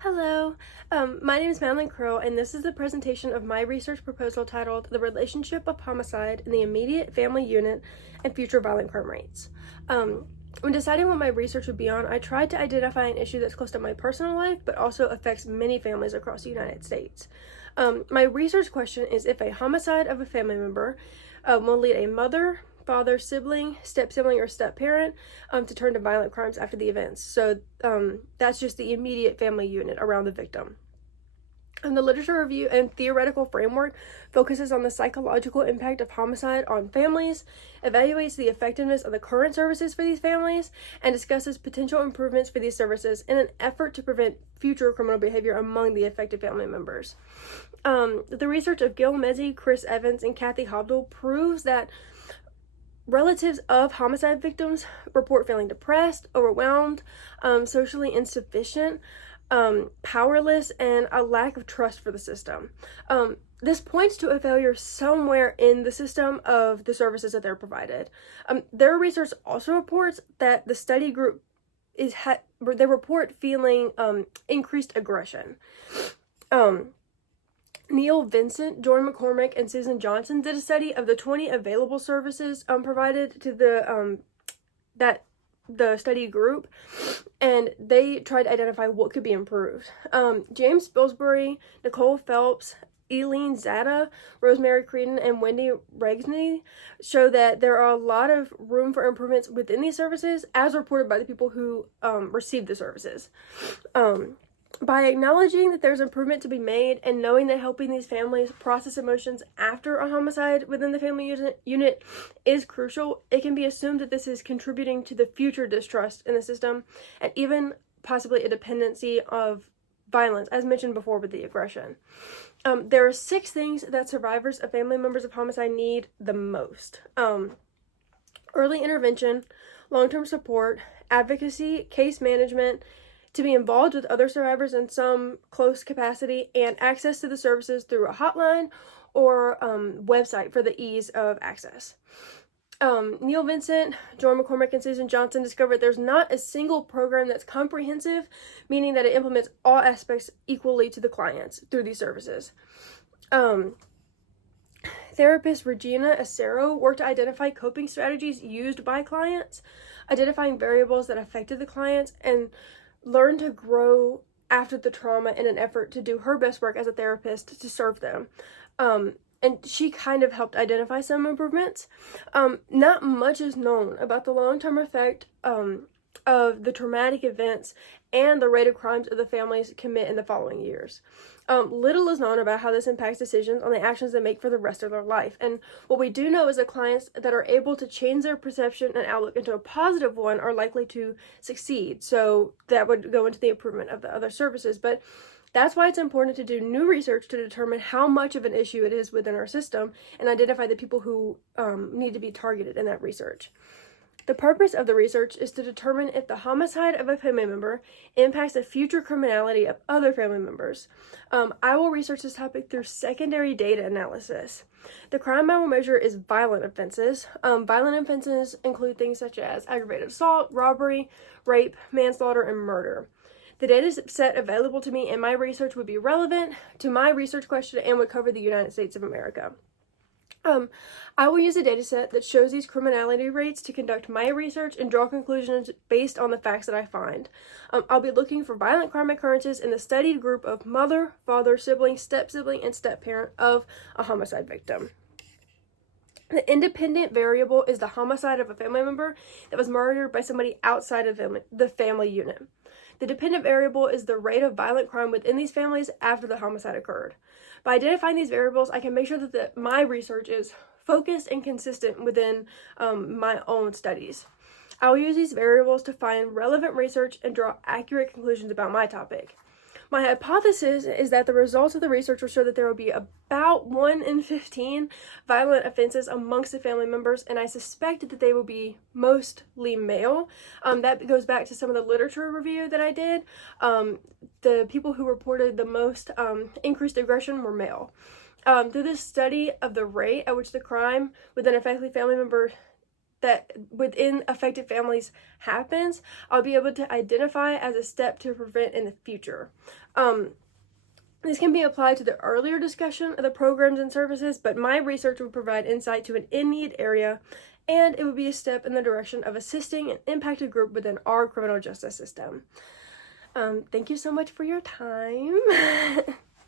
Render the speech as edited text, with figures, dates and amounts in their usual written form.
Hello, my name is Madeline Krill, and this is a presentation of my research proposal titled The Relationship of Homicide in the Immediate Family Unit and Future Violent Crime Rates. When deciding what my research would be on, I tried to identify an issue that's close to my personal life, but also affects many families across the United States. My research question is if a homicide of a family member will lead a mother, father, sibling, step-sibling, or step-parent to turn to violent crimes after the events. So that's just the immediate family unit around the victim. The literature review and theoretical framework focuses on the psychological impact of homicide on families, evaluates the effectiveness of the current services for these families, and discusses potential improvements for these services in an effort to prevent future criminal behavior among the affected family members. The research of Gil Mezzi, Chris Evans, and Kathy Hobdell proves that relatives of homicide victims report feeling depressed, overwhelmed, socially insufficient, powerless, and a lack of trust for the system. This points to a failure somewhere in the system of the services that they're provided. Their research also reports that the study group they report feeling increased aggression. Neil Vincent, Jordan McCormick, and Susan Johnson did a study of the 20 available services provided to the study group, and they tried to identify what could be improved. James Spilsbury, Nicole Phelps, Eileen Zada, Rosemary Creedon, and Wendy Regsney show that there are a lot of room for improvements within these services, as reported by the people who received the services. By acknowledging that there's improvement to be made and knowing that helping these families process emotions after a homicide within the family unit is crucial, it can be assumed that this is contributing to the future distrust in the system and even possibly a dependency of violence, as mentioned before with the aggression. There are 6 things that survivors of family members of homicide need the most. Early intervention, long-term support, advocacy, case management, to be involved with other survivors in some close capacity, and access to the services through a hotline or website for the ease of access. Neil Vincent, Jordan McCormick, and Susan Johnson discovered there's not a single program that's comprehensive, meaning that it implements all aspects equally to the clients through these services. Therapist Regina Acero worked to identify coping strategies used by clients, identifying variables that affected the clients, and learn to grow after the trauma in an effort to do her best work as a therapist to serve them. And she kind of helped identify some improvements. Not much is known about the long-term effect of the traumatic events and the rate of crimes of the families commit in the following years. Little is known about how this impacts decisions on the actions they make for the rest of their life. And what we do know is that clients that are able to change their perception and outlook into a positive one are likely to succeed. So that would go into the improvement of the other services. But that's why it's important to do new research to determine how much of an issue it is within our system and identify the people who need to be targeted in that research. The purpose of the research is to determine if the homicide of a family member impacts the future criminality of other family members. I will research this topic through secondary data analysis. The crime I will measure is violent offenses. Violent offenses include things such as aggravated assault, robbery, rape, manslaughter, and murder. The data set available to me in my research would be relevant to my research question and would cover the United States of America. I will use a data set that shows these criminality rates to conduct my research and draw conclusions based on the facts that I find. I'll be looking for violent crime occurrences in the studied group of mother, father, sibling, step-sibling, and step-parent of a homicide victim. The independent variable is the homicide of a family member that was murdered by somebody outside of the family unit. The dependent variable is the rate of violent crime within these families after the homicide occurred. By identifying these variables, I can make sure that my research is focused and consistent within my own studies. I will use these variables to find relevant research and draw accurate conclusions about my topic. My hypothesis is that the results of the research will show that there will be about 1 in 15 violent offenses amongst the family members, and I suspect that they will be mostly male. That goes back to some of the literature review that I did. The people who reported the most increased aggression were male. Through this study of the rate at which the crime within an affected family member that within affected families happens, I'll be able to identify as a step to prevent in the future. This can be applied to the earlier discussion of the programs and services, but my research would provide insight to an in-need area, and it would be a step in the direction of assisting an impacted group within our criminal justice system. Thank you so much for your time.